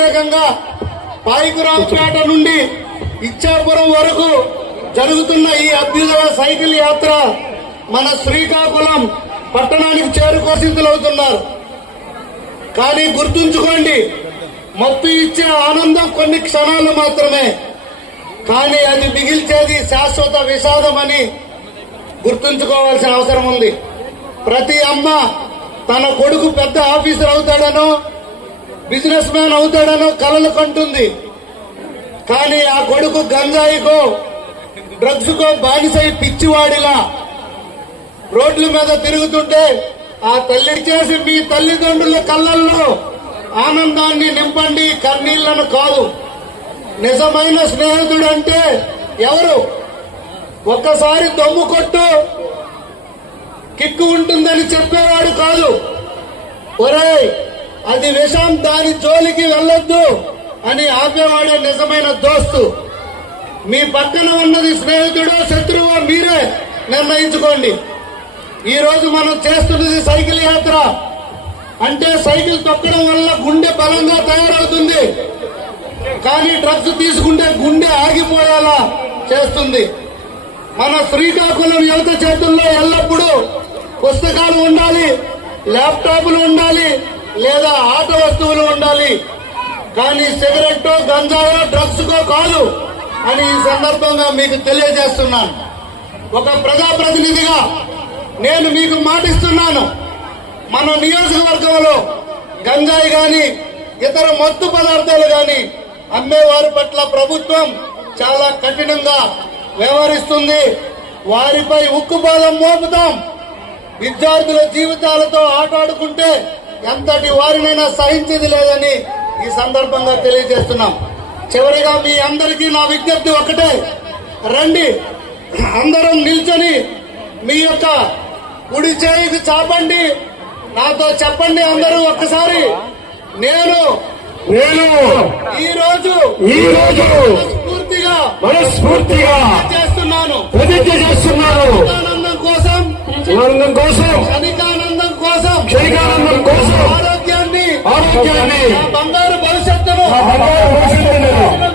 ప్రత్యేకంగా పాయికురావుపేట నుండి ఇచ్చాపురం వరకు జరుగుతున్న ఈ అభ్యుదయ సైకిల్ యాత్ర మన శ్రీకాకుళం పట్టణానికి చేరుకోసిద్ధులవుతున్నారు కానీ గుర్తుంచుకోండి మత్తు ఇచ్చే ఆనందం కొన్ని క్షణాలు మాత్రమే. కానీ అది మిగిల్చేది శాశ్వత విషాదం అని గుర్తుంచుకోవాల్సిన అవసరం ఉంది. ప్రతి అమ్మ తన కొడుకు పెద్ద ఆఫీసర్ అవుతాడనో బిజినెస్ మ్యాన్ అవుతాడనో కలలు కంటుంది. కానీ ఆ కొడుకు గంజాయికో డ్రగ్స్ కో బానిసై పిచ్చివాడిలా. రోడ్ల మీద తిరుగుతుంటే ఆ తల్లి చేసి మీ తల్లిదండ్రుల కళ్ళల్లో ఆనందాన్ని నింపండి కన్నీళ్ళను కాదు. నిజమైన స్నేహితుడు అంటే ఎవరు? ఒక్కసారి దొమ్ము కొట్టు. కిక్కు ఉంటుందని చెప్పేవాడు కాదు. ఒరేయ్ అది విషం దాని జోలికి వెళ్ళొద్దు అని ఆపేవాడే నిజమైన దోస్తు. మీ పక్కన ఉన్నది స్నేహితుడో శత్రువో మీరే నిర్ణయించుకోండి. ఈ రోజు మనం చేస్తున్నది సైకిల్ యాత్ర. అంటే సైకిల్ తొక్కడం వల్ల గుండె బలంగా తయారవుతుంది. కానీ డ్రగ్స్ తీసుకుంటే గుండె ఆగిపోయేలా చేస్తుంది. మన శ్రీకాకుళం యువత చేతుల్లో ఎల్లప్పుడూ పుస్తకాలు ఉండాలి ల్యాప్టాప్లు ఉండాలి లేదా ఆట వస్తువులు ఉండాలి. కానీ సిగరెట్ గంజాయో డ్రగ్స్ కో కాదు అని ఈ సందర్భంగా మీకు తెలియజేస్తున్నాను. ఒక ప్రజాప్రతినిధిగా నేను మీకు మాటిస్తున్నాను. మన నియోజకవర్గంలో గంజాయి గాని ఇతర మత్తు పదార్థాలు గాని అమ్మేవారి పట్ల ప్రభుత్వం చాలా కఠినంగా వ్యవహరిస్తుంది. వారిపై ఉక్కుపాదం మోపుతాం. విద్యార్థుల జీవితాలతో ఆటాడుకుంటే ఎంతటి వారినైనా సహించేది లేదని ఈ సందర్భంగా తెలియజేస్తున్నాం. చివరిగా మీ అందరికీ నా విజ్ఞప్తి ఒకటే రండి. అందరం నిల్చొని మీ యొక్క కుడి చేయికి చాపండి. నాతో చెప్పండి అందరూ ఒక్కసారి. నేను నేను ఈ రోజు ఈ రోజు పూర్తిగా మనస్ఫూర్తిగా చేస్తున్నాను ప్రతిజ్ఞ చేస్తున్నాను ఆనందం కోసం ఆనందం కోసం భవిష్యత్తును. బంగారు భవిష్యత్తును.